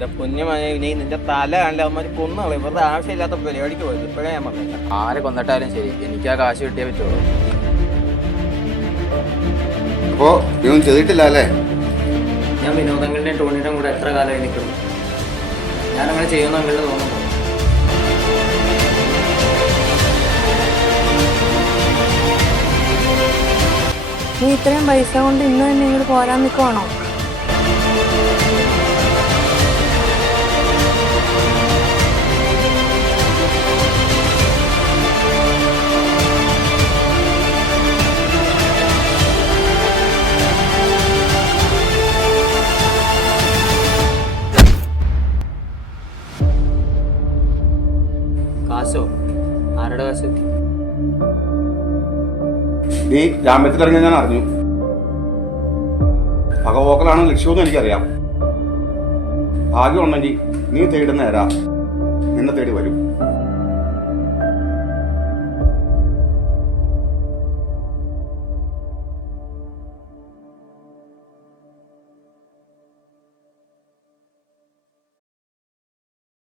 എന്റെ കുഞ്ഞുമനെ നീ നിന്റെ തല കണ്ട അവന്മാർ കൊന്നുകളെ വെറുതെ ആവശ്യമില്ലാത്ത പരിപാടിക്ക് പോയത് ഇപ്പോഴേ ഞാൻ പറഞ്ഞില്ല. ആരെ കൊന്നിട്ടാലും ശരി, എനിക്ക് ആ കാശ് കിട്ടിയേ പറ്റുള്ളൂ. അപ്പോ ഇതൊന്നും ചെയ്തിട്ടില്ല അല്ലേ? ഞാൻ വിനോദങ്ങളുടെയും ടോണിയുടെയും കൂടെ എത്ര കാലമായി നിൽക്കുന്നു. ഞാനങ്ങനെ ചെയ്യുന്ന അങ്ങനെ തോന്നുന്നു. നീ ഇത്രയും പൈസ കൊണ്ട് ഇന്ന് തന്നെ ഇങ്ങോട്ട് പോരാൻ നിൽക്കുവാണോ? കാശോ? ആരുടെ കാശ്? നീ ജാമ്യത്തിലിറങ്ങിയ ഞാൻ അറിഞ്ഞു. പകപോക്കലാണ് ലക്ഷ്യമെന്ന് എനിക്കറിയാം. ഭാഗ്യമുണ്ടെങ്കിൽ നീ തേടുന്ന നേരാ നിന്നെ തേടി വരും.